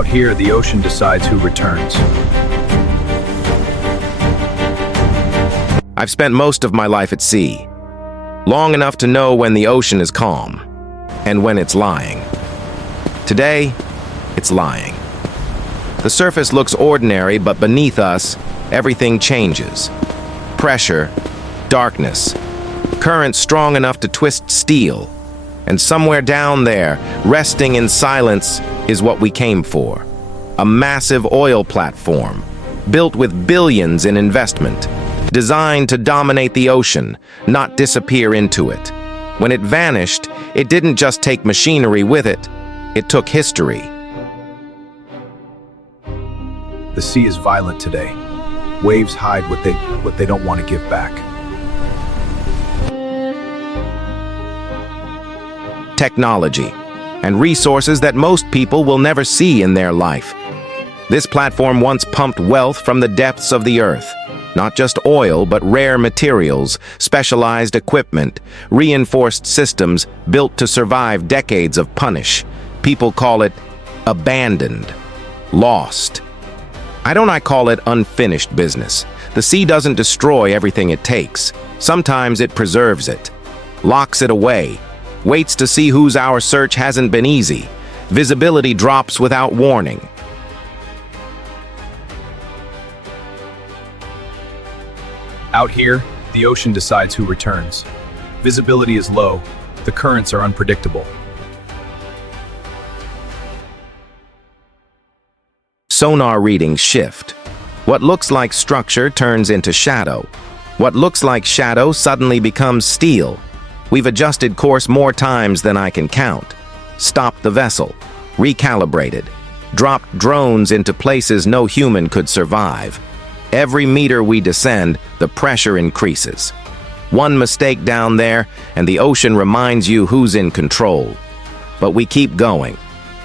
Out here, the ocean decides who returns. I've spent most of my life at sea, long enough to know when the ocean is calm and when it's lying. Today, it's lying. The surface looks ordinary, but beneath us, everything changes. Pressure, darkness, current strong enough to twist steel, and somewhere down there, resting in silence, is what we came for. A massive oil platform, built with billions in investment, designed to dominate the ocean, not disappear into it. When it vanished, it didn't just take machinery with it, it took history. The sea is violent today. Waves hide what they don't want to give back. Technology, and resources that most people will never see in their life. This platform once pumped wealth from the depths of the earth. Not just oil, but rare materials, specialized equipment, reinforced systems built to survive decades of punish. People call it abandoned, lost. I call it unfinished business. The sea doesn't destroy everything it takes. Sometimes it preserves it, locks it away, waits to see whose our search hasn't been easy. Visibility drops without warning. Out here, the ocean decides who returns. Visibility is low. The currents are unpredictable. Sonar readings shift. What looks like structure turns into shadow. What looks like shadow suddenly becomes steel. We've adjusted course more times than I can count. Stopped the vessel, recalibrated, dropped drones into places no human could survive. Every meter we descend, the pressure increases. One mistake down there, and the ocean reminds you who's in control. But we keep going,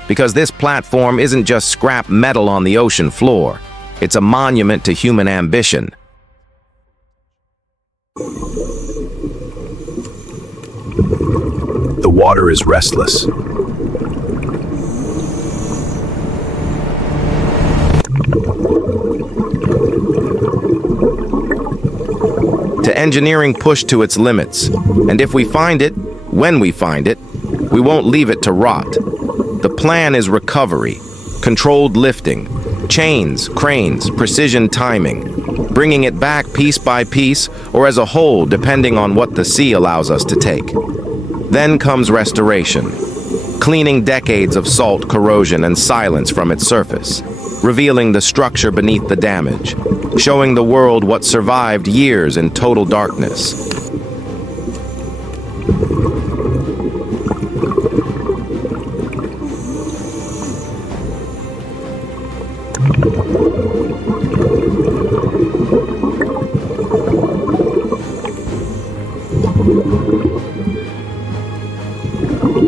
because this platform isn't just scrap metal on the ocean floor. It's a monument to human ambition. The water is restless. To engineering pushed to its limits, and if we find it, when we find it, we won't leave it to rot. The plan is recovery, controlled lifting, chains, cranes, precision timing, bringing it back piece by piece or as a whole depending on what the sea allows us to take. Then comes restoration, cleaning decades of salt, corrosion, and silence from its surface, revealing the structure beneath the damage, showing the world what survived years in total darkness.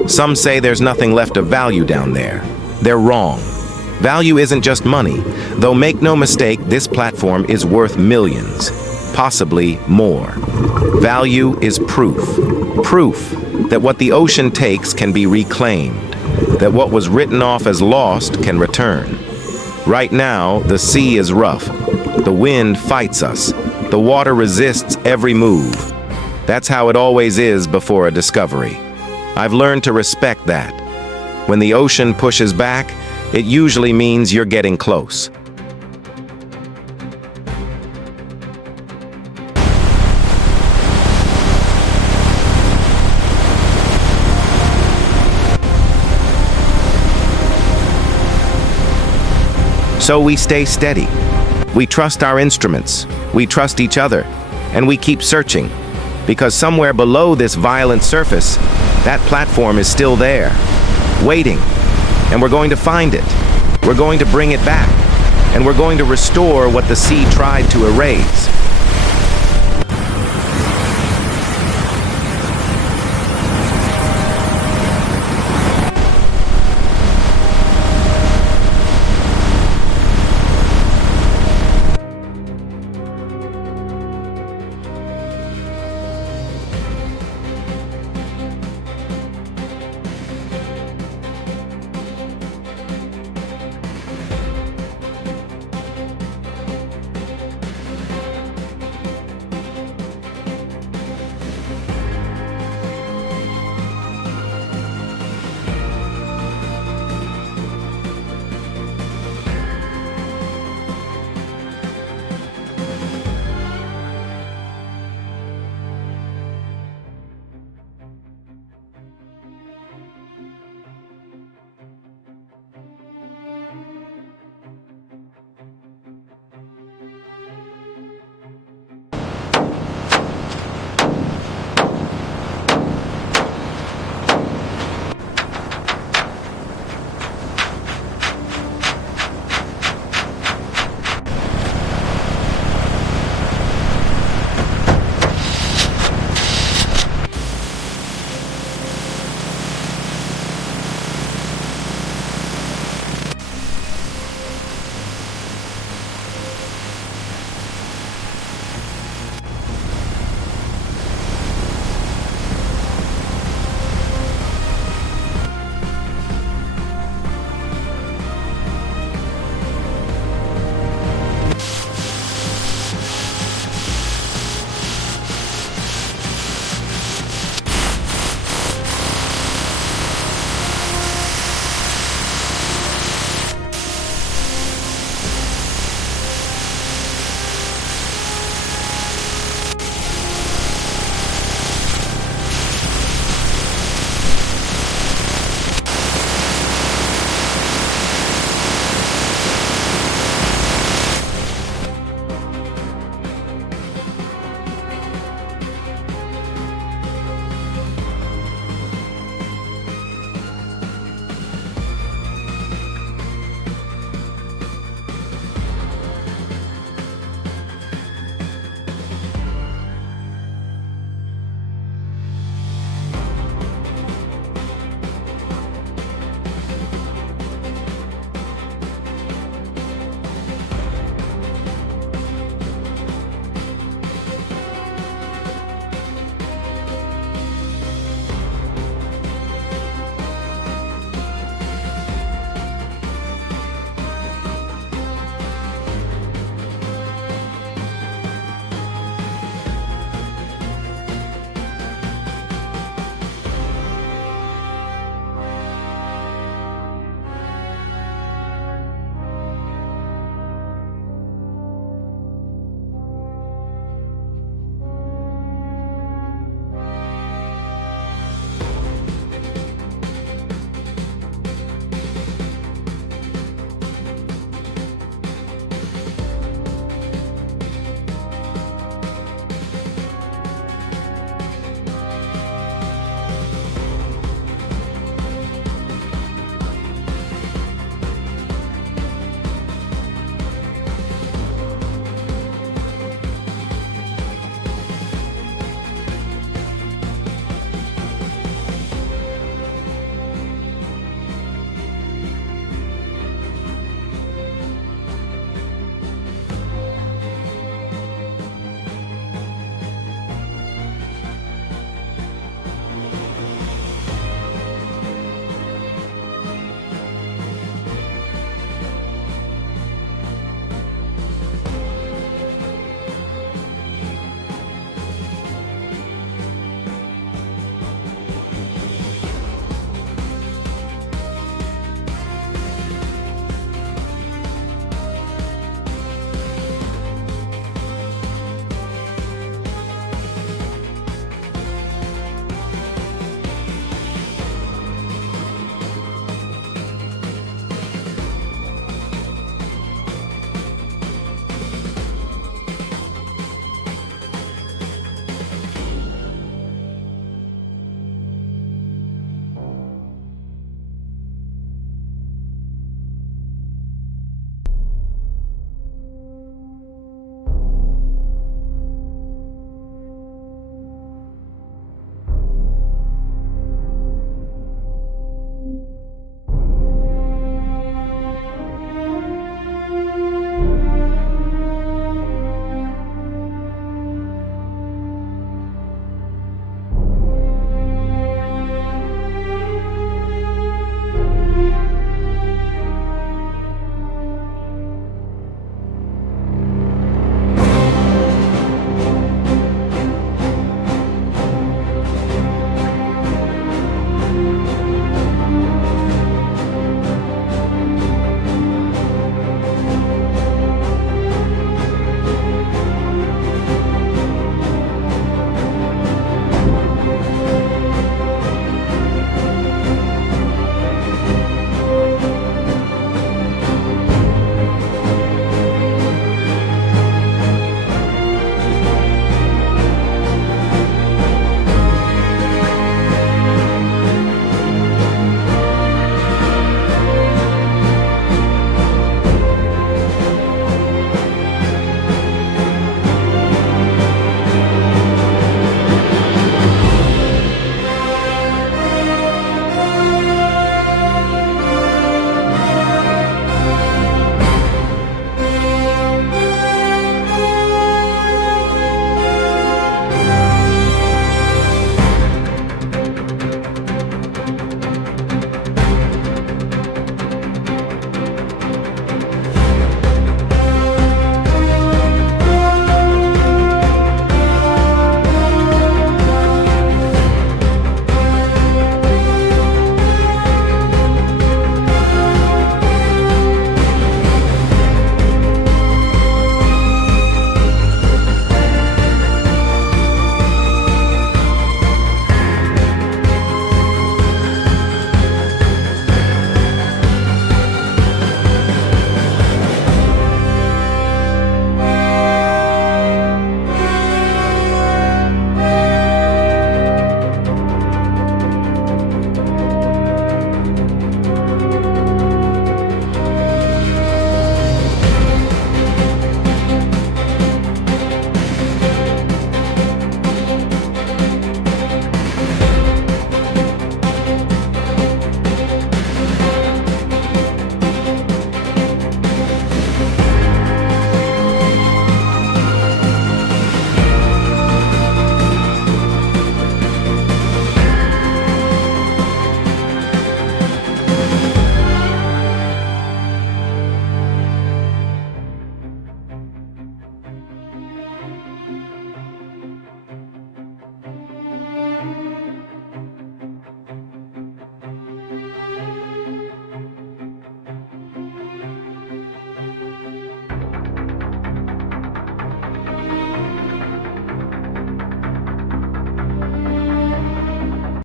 Some say there's nothing left of value down there. They're wrong. Value isn't just money, though make no mistake, this platform is worth millions, possibly more. Value is proof. Proof that what the ocean takes can be reclaimed, that what was written off as lost can return. Right now, the sea is rough. The wind fights us. The water resists every move. That's how it always is before a discovery. I've learned to respect that. When the ocean pushes back, it usually means you're getting close. So we stay steady. We trust our instruments, we trust each other, and we keep searching. Because somewhere below this violent surface, that platform is still there, waiting. And we're going to find it. We're going to bring it back. And we're going to restore what the sea tried to erase.